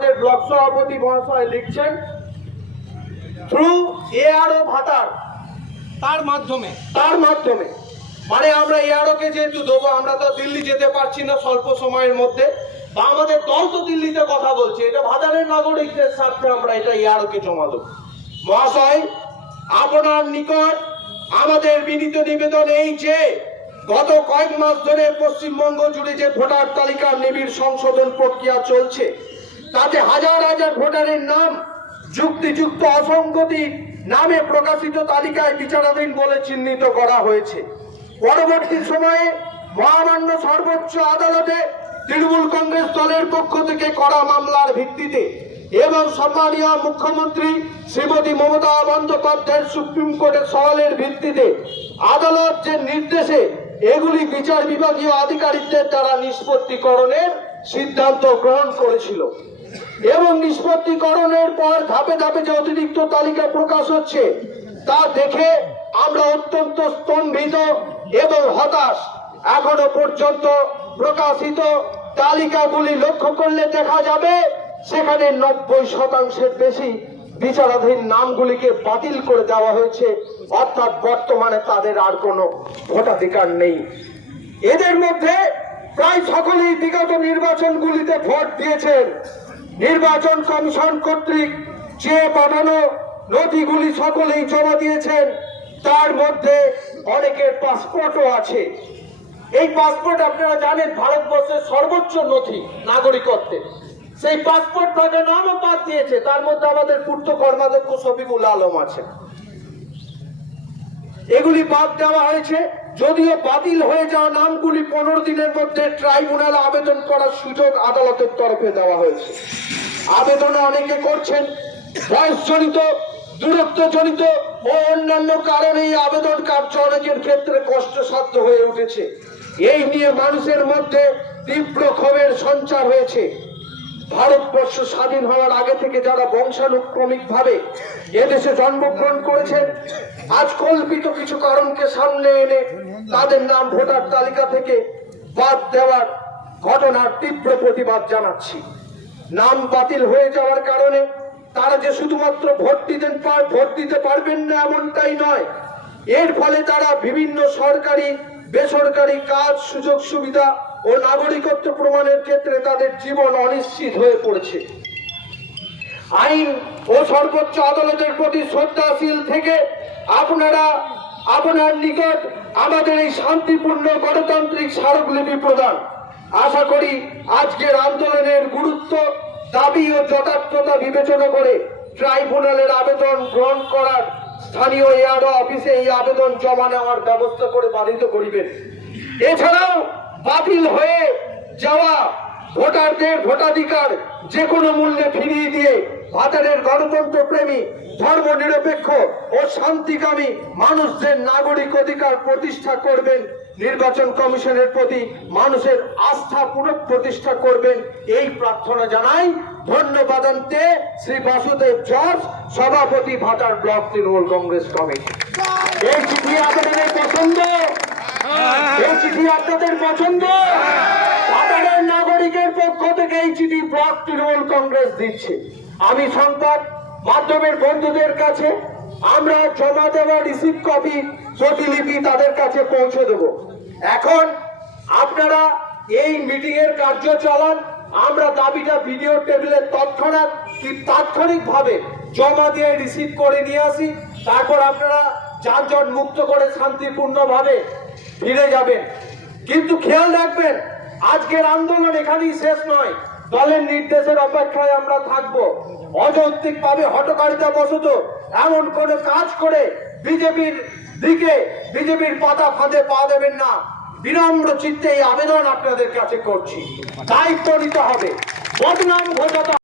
আমাদের ব্লক সভাপতি মহাশয় লিখছেন থ্রু এআরও ভাতার তার মাধ্যমে মানে আমরা এআরওকে যেহেতু দেবো, আমরা তো দিল্লি যেতে পারছি না স্বল্প সময়ের মধ্যে, বা আমাদের দল তো দিল্লিতে কথা বলছে, এটা ভাতারের নাগরিকদের স্বার্থে আমরা এটা এআরওকে জমা দেবো। মহাশয়, আপনার নিকট আমাদের বিনীত নিবেদন এই যে গত কয়েক মাস ধরে পশ্চিমবঙ্গ জুড়ে যে ভোটার তালিকার নিবিড় সংশোধন প্রক্রিয়া চলছে, তাতে হাজার হাজার ভোটারের নাম যুক্তিযুক্ত অসঙ্গতি নামে প্রকাশিত তালিকায় বিচারাধীন বলে চিহ্নিত করা হয়েছে। পরবর্তী সময়ে মহামান্য সর্বোচ্চ আদালতে তৃণমূল কংগ্রেস দলের পক্ষ থেকে করা মামলার ভিত্তিতে এবং সম্মানীয় মুখ্যমন্ত্রী শ্রীমতী মমতা বন্দ্যোপাধ্যায়ের সুপ্রিম কোর্টের সওয়ালের ভিত্তিতে আদালত যে নির্দেশে এগুলি বিচার বিভাগীয় আধিকারিকদের দ্বারা নিষ্পত্তিকরণের সিদ্ধান্ত গ্রহণ করেছিল এবং নিষ্পত্তিকরণের পর ধাপে ধাপে যে অতিরিক্ত তালিকা প্রকাশ হচ্ছে তা দেখে আমরা অত্যন্ত স্তম্ভিত এবং হতাশ। এখনো পর্যন্ত প্রকাশিত তালিকাগুলি লক্ষ্য করলে দেখা যাবে সেখানে 90% বেশি বিচারাধীন নামগুলিকে বাতিল করে দেওয়া হয়েছে, অর্থাৎ বর্তমানে তাদের আর কোনো ভোটাধিকার নেই। এদের মধ্যে প্রায় সকলেই বিগত নির্বাচনগুলিতে ভোট দিয়েছেন। নির্বাচন কমিশন কর্তৃক যে পাঠানো নথিগুলি সকলেই জমা দিয়েছেন, তার মধ্যে অনেকের পাসপোর্টও আছে। এই পাসপোর্ট আপনারা জানেন ভারতবর্ষের সর্বোচ্চ নথি নাগরিকত্বের, সেই পাসপোর্ট থেকে নামও বাদ দিয়েছে। তার মধ্যে আমাদের পূর্ত কর্মাধ্যক্ষ শফিকুল আলম আছে। এগুলি বাদ দেওয়া হয়েছে, যদিও বাতিল হয়ে যাওয়া নামগুলি 15 দিনের মধ্যে ট্রাইব্যুনালে আবেদন করার সুযোগ আদালতের তরফে দেওয়া হয়েছে। আবেদনে অনেকে করছেন বয়সজনিত, দূরত্বজনিত ও অন্যান্য কারণে এই আবেদন কার্য অনেকের ক্ষেত্রে কষ্টসাধ্য হয়ে উঠেছে। এই নিয়ে মানুষের মধ্যে তীব্র ক্ষোভের সঞ্চার হয়েছে। ভারতবর্ষ স্বাধীন হওয়ার আগে থেকে যারা বংশানুক্রমিক ভাবে এদেশে জন্মগ্রহণ করেছেন, আজ কল্পিত কিছু কারণকে সামনে এনে তাদের নাম ভোটার তালিকা থেকে বাদ দেওয়ার ঘটনার তীব্র প্রতিবাদ জানাচ্ছি। নাম বাতিল হয়ে যাওয়ার কারণে তারা যে শুধুমাত্র ভোট দিতে পারবেন না এমনটাই নয়, এর ফলে তারা বিভিন্ন সরকারি বেসরকারি কাজ, সুযোগ সুবিধা ও নাগরিকত্ব প্রমাণের ক্ষেত্রে তাদের জীবন অনিশ্চিত হয়ে পড়েছে। আইন ও সর্বোচ্চ আদালতের প্রতি শ্রদ্ধাশীল থেকে আপনার নিকট আমাদের এই শান্তিপূর্ণ গণতান্ত্রিক স্মারকলিপি প্রদান। আশা করি আজকের আন্দোলনের গুরুত্ব, দাবি ও যথার্থতা বিবেচনা করে ট্রাইব্যুনালের আবেদন গ্রহণ করার স্থানীয় এআরও অফিসে এই আবেদন জমা নেওয়ার ব্যবস্থা করে বাধিত করিবেন। এছাড়াও বাতিল হয়ে যাওয়া ভোটারদের ভোটাধিকার যে কোনো মূল্যে ফিরিয়ে দিয়ে ভাতারের গণতন্ত্র প্রেমী, ধর্ম নিরপেক্ষ ও শান্তিকামী মানুষদের নাগরিক অধিকার প্রতিষ্ঠা করবেন। নির্বাচন কমিশনের প্রতি মানুষের আস্থা পুনঃপ্রতিষ্ঠা করবেন, এই প্রার্থনা জানাই। ধন্যবাদ আনতে শ্রী বাসুদেব জর্জ, সভাপতি ভাটার ব্লক তৃণমূল কংগ্রেস কমিটি। এই চিঠি আপনাদের পছন্দ? এই চিঠি আপনাদের পছন্দ? ভাটারের নাগরিকের পক্ষ থেকে এই চিঠি ব্লক তৃণমূল কংগ্রেস দিচ্ছে। আমি সংবাদ মাধ্যমের বন্ধুদের কাছে আমরা জমা দেওয়া রিসিভ কপি প্রতিলিপি তাদের কাছে পৌঁছে দেব। এখন আপনারা এই মিটিং এর কার্য চালান। আমরা দাবিটা ভিডিও টেবিলে তাৎক্ষণিকভাবে জমা দিয়ে রিসিভ করে নিয়ে আসি, তারপর আপনারা যানজট মুক্ত করে শান্তিপূর্ণভাবে ফিরে যাবেন। কিন্তু খেয়াল রাখবেন, আজকের আন্দোলন এখানেই শেষ নয়। দলের নির্দেশের অপেক্ষায় আমরা থাকবো। অযৌক্তিক ভাবে হঠকারিতা বশত এমন কোন কাজ করে বিজেপির পাতা ফাঁদে পা দেবেন না। বিনম্র চিত্তে এই আবেদন আপনাদের কাছে করছি। দায়িত্ব নিতে হবে, বদনাম ঘটাতে